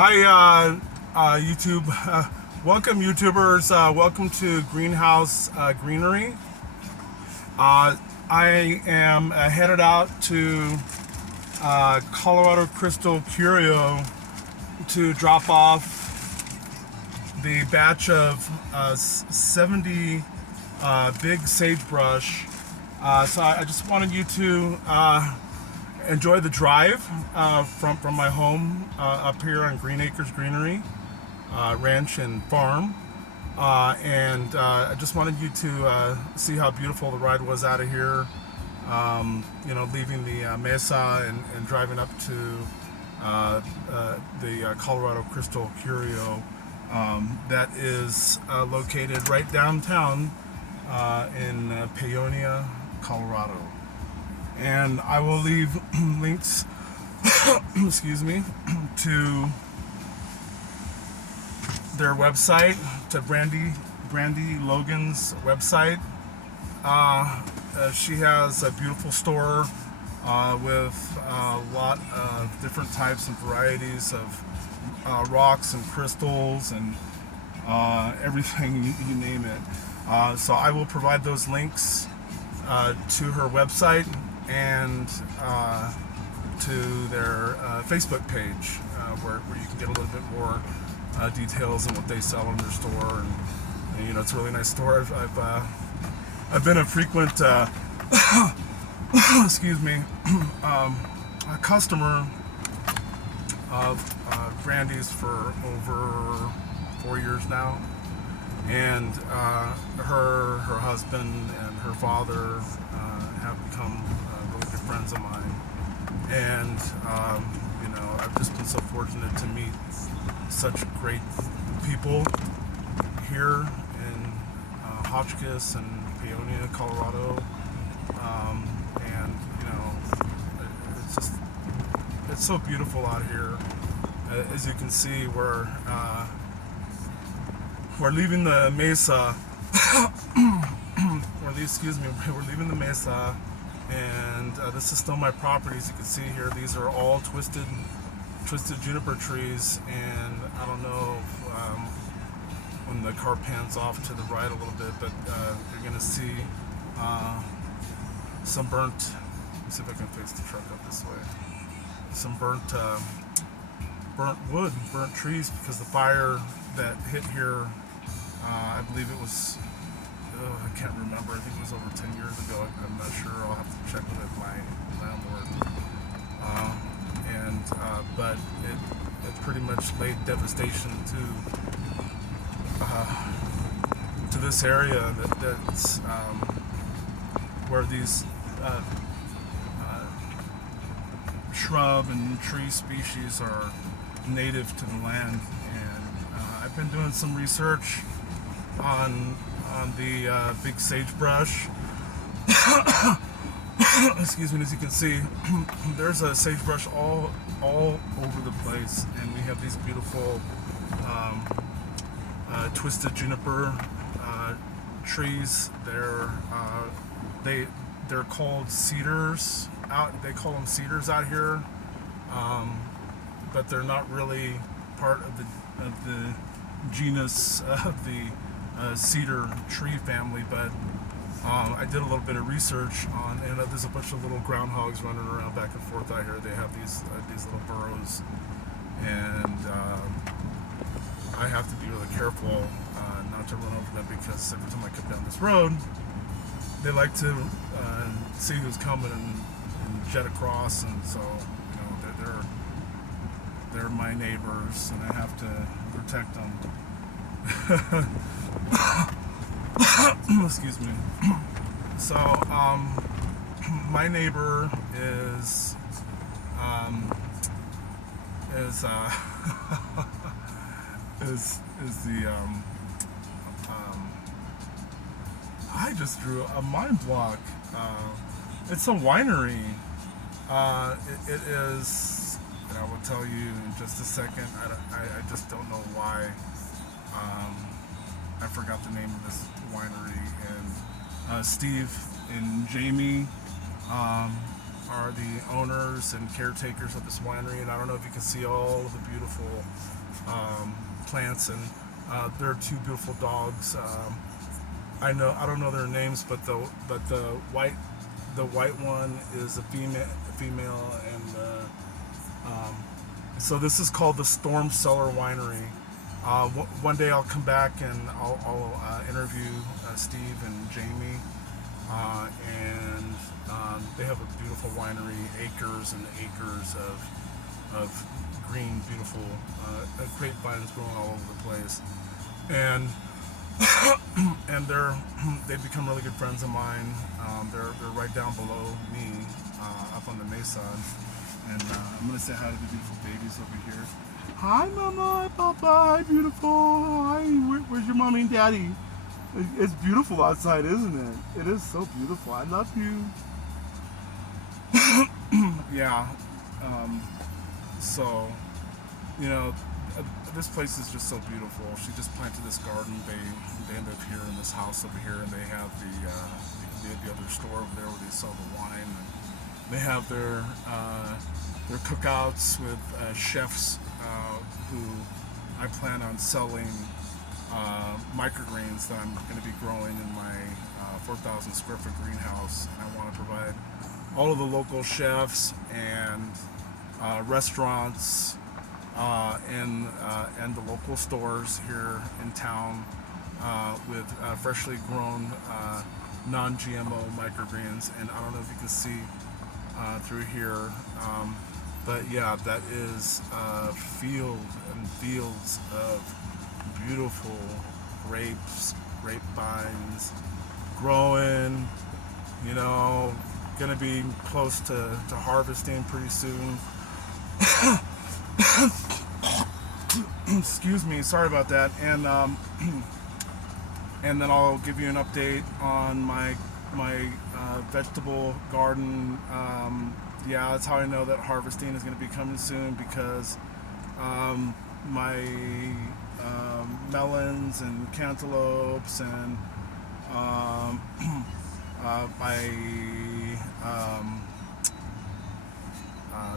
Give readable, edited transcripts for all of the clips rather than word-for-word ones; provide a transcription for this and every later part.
Hi, YouTube. Welcome, YouTubers. Welcome to Greenhouse Greenery. I am headed out to Colorado Crystal Curio to drop off the batch of 70 Big Sagebrush. So I just wanted you to enjoy the drive from my home up here on Green Acres Greenery Ranch and Farm. And I just wanted you to see how beautiful the ride was out of here. Leaving the mesa and driving up to the Colorado Crystal Curio that is located right downtown in Paonia, Colorado. And I will leave links excuse me, to their website, to Brandy Logan's website. She has a beautiful store with a lot of different types and varieties of rocks and crystals and everything you name it. So I will provide those links to her website and to their Facebook page where you can get a little bit more details on what they sell in their store. And it's a really nice store. I've been a frequent excuse me, a customer of Brandy's for over 4 years now, and her husband and her father have become really good friends of mine. And I've just been so fortunate to meet such great people here in Hotchkiss and Paonia, Colorado. It's so beautiful out here. As you can see, we're leaving the mesa. We're leaving the mesa, and this is still my property. As you can see here, these are all twisted juniper trees, and I don't know if, when the car pans off to the right a little bit, but you're gonna see some burnt. Let me see if I can face the truck up this way. Some burnt wood, burnt trees, because the fire that hit here, I believe it was, I can't remember, I think it was over 10 years ago. I'm not sure, I'll have to check with my landlord. But it pretty much laid devastation to this area that's where these shrub and tree species are native to the land. And I've been doing some research on the big sagebrush. Excuse me. As you can see, there's a sagebrush all over the place, and we have these beautiful twisted juniper trees. They're called cedars they call them cedars out here, but they're not really part of the genus of the cedar tree family. But I did a little bit of research on, and there's a bunch of little groundhogs running around back and forth out here. They have these little burrows, and I have to be really careful not to run over them, because every time I come down this road, they like to see who's coming and jet across, and so they're my neighbors, and I have to protect them. Excuse me. So my neighbor is the I just drew a mind block. It's a winery. It is, and I will tell you in just a second. I just don't know why. I forgot the name of this winery. And Steve and Jamie are the owners and caretakers of this winery, and I don't know if you can see all of the beautiful plants, and there are two beautiful dogs. I don't know their names, but the white one is a female, and so this is called the Storm Cellar Winery. One day I'll come back and I'll interview Steve and Jamie, and they have a beautiful winery, acres and acres of green, beautiful grapevines growing all over the place, and and they've become really good friends of mine. They're right down below me, up on the mesa, and I'm gonna say hi to the beautiful babies over here. Hi, Mama, Papa, beautiful. Hi, where's your mommy and daddy? It's beautiful outside, isn't it? It is so beautiful. I love you. Yeah. So, you know, this place is just so beautiful. She just planted this garden. They live here in this house over here, and they have the other store over there where they sell the wine. And they have their cookouts with chefs who I plan on selling microgreens that I'm going to be growing in my 4,000 square foot greenhouse. And I want to provide all of the local chefs and restaurants and the local stores here in town with freshly grown non-GMO microgreens. And I don't know if you can see through here, but yeah, that is field and fields of beautiful grapevines growing, you know, gonna be close to harvesting pretty soon. Excuse me, sorry about that. And then I'll give you an update on my vegetable garden. Yeah, that's how I know that harvesting is going to be coming soon, because my melons and cantaloupes and my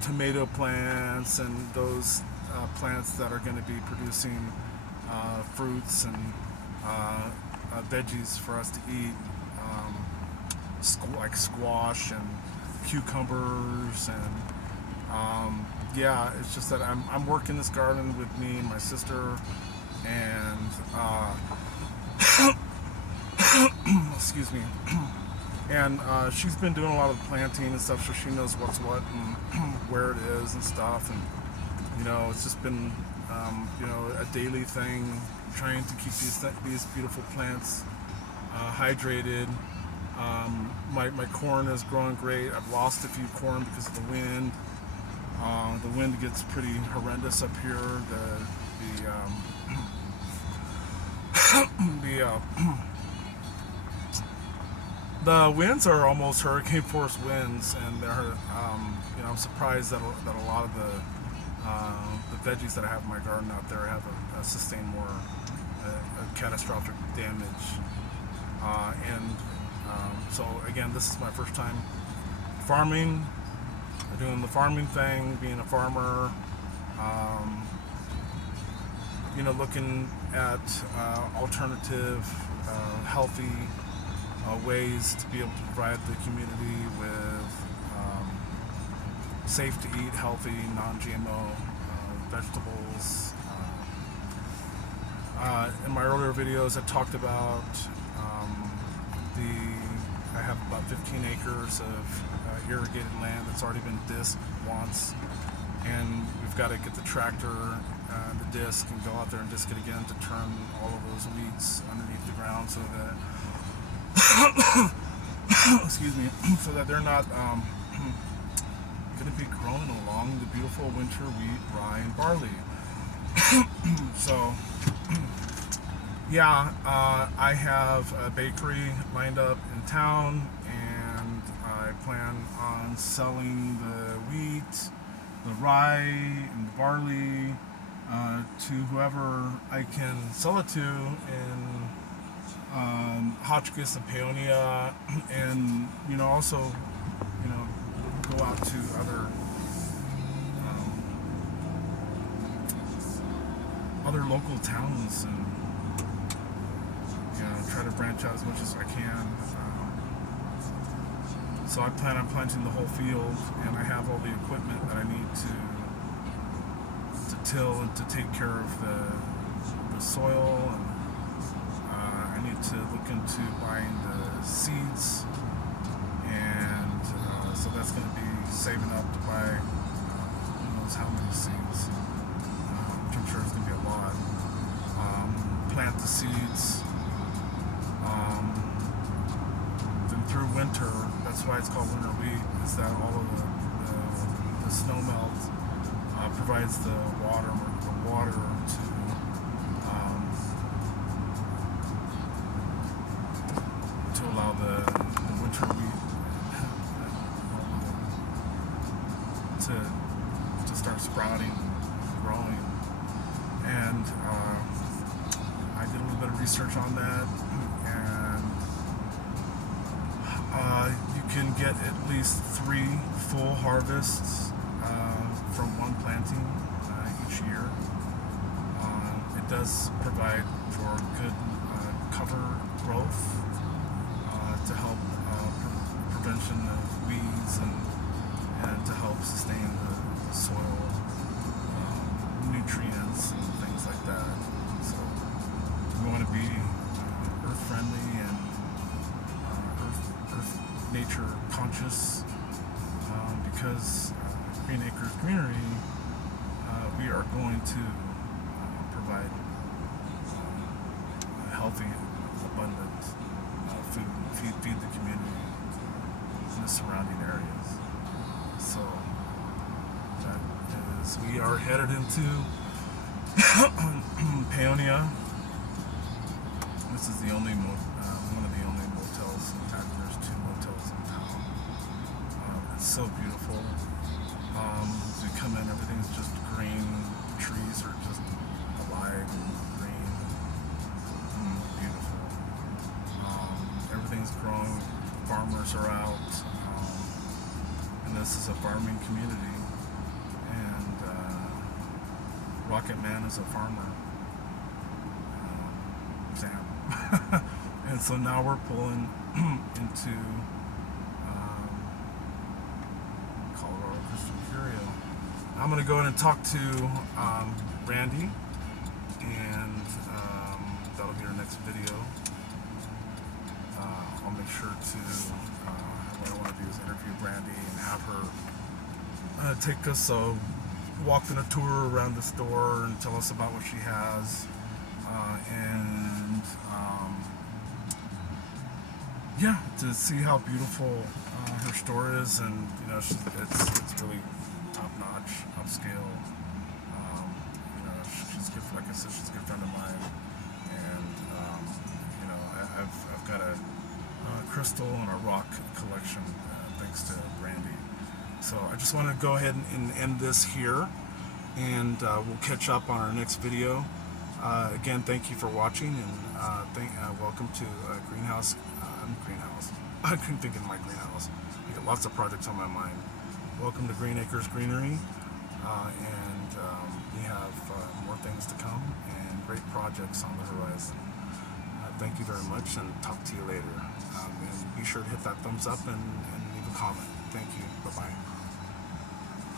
tomato plants and those plants that are going to be producing fruits and veggies for us to eat, like squash and cucumbers, and yeah, it's just that I'm working this garden with me and my sister, and excuse me, and she's been doing a lot of planting and stuff, so she knows what's what and where it is and stuff, and you know, it's just been you know, a daily thing, trying to keep these beautiful plants hydrated. My corn is growing great. I've lost a few corn because of the wind. The wind gets pretty horrendous up here. The winds are almost hurricane force winds, and they're you know, I'm surprised that a lot of the veggies that I have in my garden out there have sustained more catastrophic damage. So again, this is my first time farming, doing the farming thing, being a farmer, you know, looking at alternative, healthy ways to be able to provide the community with safe to eat, healthy, non-GMO vegetables. In my earlier videos, I talked about I have about 15 acres of irrigated land that's already been disked once, and we've got to get the tractor, the disc, and go out there and disc it again to turn all of those weeds underneath the ground, so that excuse me, so that they're not going to be growing along the beautiful winter wheat, rye, and barley. So yeah, I have a bakery lined up in town, and I plan on selling the wheat, the rye, and the barley to whoever I can sell it to in Hotchkiss and Paonia, and you know, also, you know, go out to other local towns and try to branch out as much as I can. So I plan on planting the whole field, and I have all the equipment that I need to till and to take care of the soil, and I need to look into buying the seeds, and so that's going to be saving up to buy who knows how many seeds, which I'm sure is going to be a lot. Plant the seeds. Then through winter, that's why it's called winter wheat, is that all of the snow melt provides the water to allow the winter wheat to start sprouting and growing. And I did a little bit of research on that, and you can get at least 3 full harvests from one planting each year. It does provide for good cover growth to help prevention of weeds and to help sustain the soil nutrients and things like that. So we want to be earth friendly and earth nature conscious, because Green Acres Greenery, we are going to provide healthy, abundant food, feed the community in the surrounding areas. So that is, we are headed into Paonia. This is the only one of the only motels in town. There's 2 motels in town. It's so beautiful. As we come in, everything's just green. Trees are just alive and green. Beautiful. Everything's growing. Farmers are out. And this is a farming community. And Rocket Man is a farmer. Sam. And so now we're pulling into Colorado Crystal Curio. I'm going to go ahead and talk to Randy, and that'll be our next video. I'll make sure to, what I want to do is interview Brandy and have her take us walk in a tour around the store and tell us about what she has. Yeah, to see how beautiful her store is, and it's really top notch, upscale. She's good, like I said, she's a good friend of mine, and I've got a crystal and a rock collection thanks to Brandy. So I just want to go ahead and end this here, and we'll catch up on our next video. Again, thank you for watching, and welcome to Greenhouse. I couldn't think of my greenhouse. I got lots of projects on my mind. Welcome to Green Acres Greenery, and we have more things to come and great projects on the horizon. Thank you very much, and talk to you later. And be sure to hit that thumbs up and leave a comment. Thank you. Bye-bye.